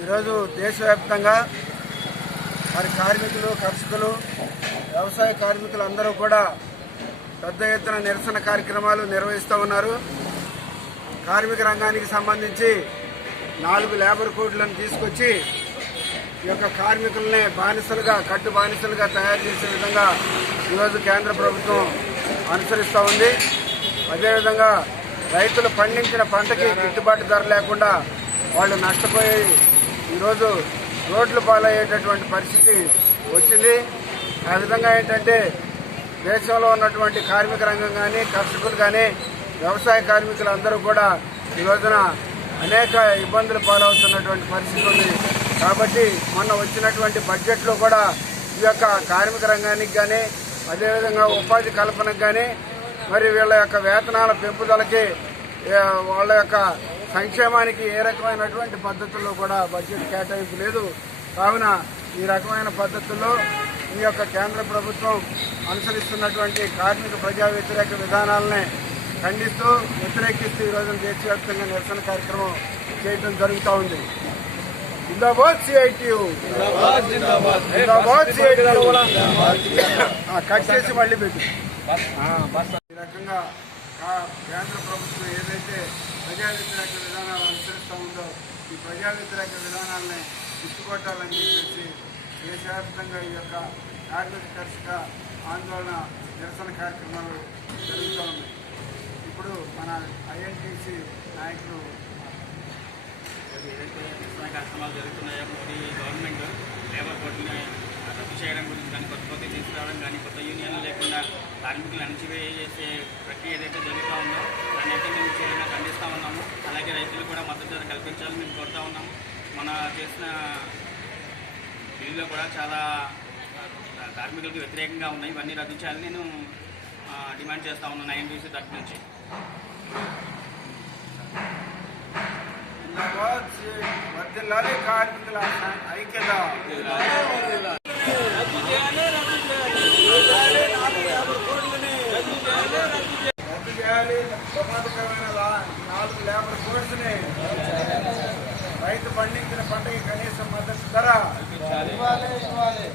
ఈరోజు దేశవ్యాప్తంగా మరి కార్మికులు, కర్షకులు, వ్యవసాయ కార్మికులు అందరూ కూడా పెద్ద ఎత్తున నిరసన కార్యక్రమాలు నిర్వహిస్తూ ఉన్నారు. కార్మిక రంగానికి సంబంధించి 4 లేబర్ కోడ్లను తీసుకొచ్చి ఈ యొక్క కార్మికులనే బానిసలుగా, కట్టు బానిసలుగా తయారు చేసే విధంగా ఈరోజు కేంద్ర ప్రభుత్వం అనుసరిస్తూ ఉంది. అదేవిధంగా రైతులు పండించిన పంటకి గిట్టుబాటు ధర లేకుండా వాళ్ళు నష్టపోయి ఈరోజు రోడ్లు పాలయ్యేటటువంటి పరిస్థితి వచ్చింది. ఆ విధంగా ఏంటంటే దేశంలో ఉన్నటువంటి కార్మిక రంగం కానీ, కర్షకులు కానీ, వ్యవసాయ కార్మికులు అందరూ కూడా ఈ రోజున అనేక ఇబ్బందులు పాలవుతున్నటువంటి పరిస్థితి ఉంది. కాబట్టి మొన్న వచ్చినటువంటి బడ్జెట్లో కూడా ఈ యొక్క కార్మిక రంగానికి కానీ, అదేవిధంగా ఉపాధి కల్పనకు కానీ, మరి వీళ్ళ యొక్క వేతనాల పెంపుదలకి, వాళ్ళ యొక్క సంక్షేమానికి ఏ రకమైనటువంటి పద్ధతుల్లో కూడా బడ్జెట్ కేటాయింపు లేదు. కావున ఈ రకమైన పద్ధతుల్లో ఈ యొక్క కేంద్ర ప్రభుత్వం అనుసరిస్తున్నటువంటి కార్మిక ప్రజా వ్యతిరేక విధానాలని ఖండిస్తూ, వ్యతిరేకిస్తూ ఈరోజు దేశవ్యాప్తంగా నిరసన కార్యక్రమం చేయడం జరుగుతూ ఉంది. జిందాబాద్ సిఐటియు, జిందాబాద్ సిఐటియు. కట్ చేసి మళ్ళీ పెట్టి ఈ రకంగా కేంద్ర ప్రభుత్వం ఏదైతే ప్రజా వ్యతిరేక విధానాలు అనుసరిస్తూ ఉందో ఈ ప్రజా వ్యతిరేక విధానాలని గుర్తుకొట్టాలని చెప్పేసి దేశవ్యాప్తంగా ఈ యొక్క కార్మిక కర్షక ఆందోళన నిరసన కార్యక్రమాలు జరుగుతూ ఉన్నాయి. ఇప్పుడు మన ఐఎన్టీసీ నాయకులు ఏదైతే నిరసన కార్యక్రమాలు జరుగుతున్నాయో మోడీ గవర్నమెంట్ లేబర్ కోడ్ని రద్దు చేయడం గురించి కానీ, కొత్త తీసుకురావడం కానీ, కొత్త యూనియన్లు లేకుండా కార్మికులు అణచివేసే ప్రక్రియ ఏదైతే జరుగుతూ ఉందో దాన్ని అయితే మేము తీవ్రంగా ఖండిస్తూ ఉన్నాము. అలాగే రైతులు కూడా మద్దతు ధర కల్పించాలని మేము కోరుతూ ఉన్నాము. మన చేసిన బిల్లులో కూడా చాలా కార్మికులకు వ్యతిరేకంగా ఉన్నాయి. ఇవన్నీ రద్దు చేయాలని నేను డిమాండ్ చేస్తూ ఉన్నాను ఐఎన్టీసీ తరఫు నుంచి. వర్ధిల్లాలి కార్మికుల ఐక్యత. రద్దు చేయాలి ప్రమాదకరమైన 4 లేబర్ కోడ్స్ని. రైతు పండించిన పంటకి కనీస మద్దతు ధర ఇవ్వాలి.